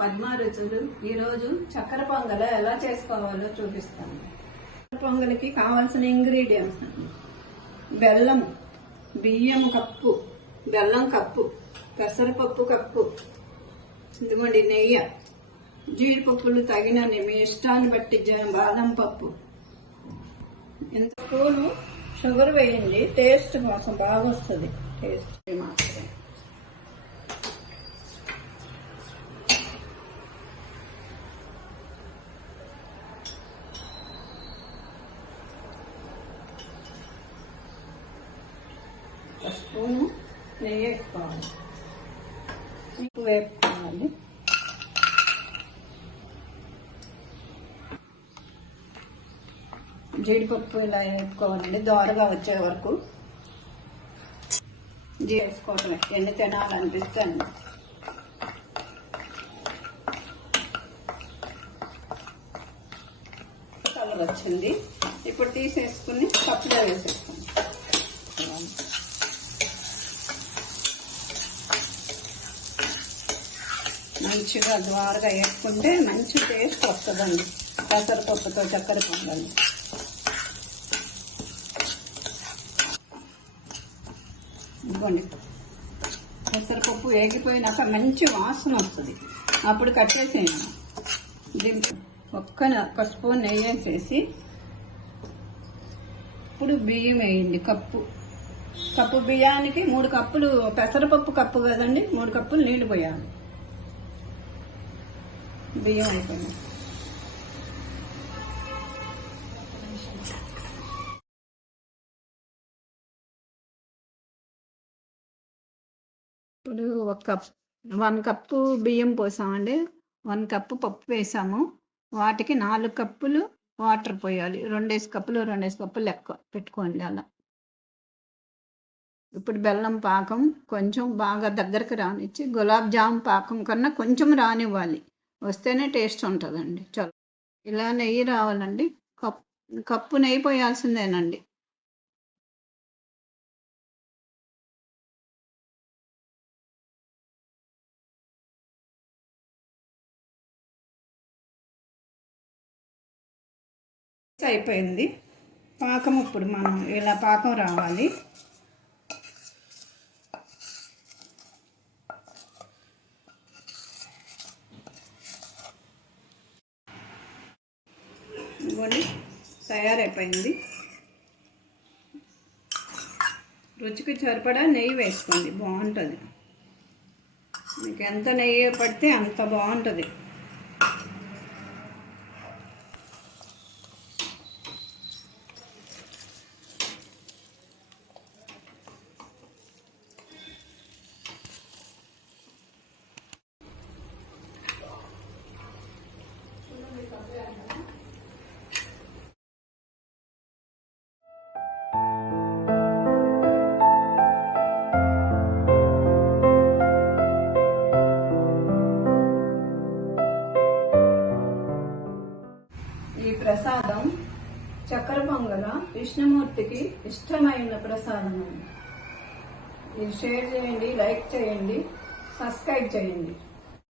పద్మ రుచులు. ఈరోజు చక్కెర పొంగల్ ఎలా చేసుకోవాలో చూపిస్తాను. చక్కెర పొంగలికి కావాల్సిన ఇంగ్రీడియంట్స్: బెల్లం, బియ్యం కప్పు, బెల్లం కప్పు, పెసరపప్పు కప్పు, ఇదిగోండి నెయ్యి, జీడిపప్పులు తగినన్ని మీ ఇష్టాన్ని బట్టి, బాదం పప్పు, ఇంత స్పూను షుగర్ వేయండి. టేస్ట్ కోసం బాగా వస్తుంది. టేస్ట్ మాత్రమే. ఒక స్పూను నెయ్యి వేసుకోవాలి. ఉప్పు వేసుకోవాలి. జీడిపప్పు ఇలా వేసుకోవాలండి, దోరగా వచ్చే వరకు వేసుకోవటమే. ఎన్ని తినాలనిపిస్తే అన్ని. కలర్ వచ్చింది. ఇప్పుడు తీసేసుకుని కప్పులో వేసేసుకోండి. మంచిగా ద్వారగా వేసుకుంటే మంచి టేస్ట్ వస్తుందండి పెసరపప్పుతో చక్కెర పొంగల్. ఇదిగోండి, పెసరపప్పు వేగిపోయినాక మంచి వాసన వస్తుంది. అప్పుడు కట్టేసేయండి. దీనికి ఒక్క స్పూన్ నెయ్యి వేసేసి ఇప్పుడు బియ్యం వేయండి. కప్పు బియ్యానికి 3 కప్పులు పెసరపప్పు కప్పు కదండి, 3 కప్పులు నీళ్లు పోయాలి. బియ్యం అయిపోయింది. ఇప్పుడు 1 కప్పు బియ్యం పోసామండి. 1 కప్పు పప్పు వేసాము. వాటికి 4 కప్పులు వాటర్ పోయాలి. 2 కప్పులు 2 కప్పులు లెక్క పెట్టుకోండి అలా. ఇప్పుడు బెల్లం పాకం కొంచెం బాగా దగ్గరకు రానిచ్చి, గులాబ్ జామ్ పాకం కన్నా కొంచెం రానివ్వాలి. వస్తేనే టేస్ట్ ఉంటుందండి. చలో ఇలా నెయ్యి రావాలండి. కప్పు నెయ్యి పోయాల్సిందేనండి. అయిపోయింది పాకం. ఇప్పుడు మనం ఇలా పాకం రావాలి. ఇవ్వండి, తయారైపోయింది. రుచికి సరిపడా నెయ్యి వేసుకోండి, బాగుంటుంది. మీకు ఎంత నెయ్యి పడితే అంత బాగుంటుంది. ఈ ప్రసాదం చక్కెర పొంగల విష్ణుమూర్తికి ఇష్టమైన ప్రసాదం. ఇది షేర్ చేయండి, లైక్ చేయండి, సబ్స్క్రైబ్ చేయండి.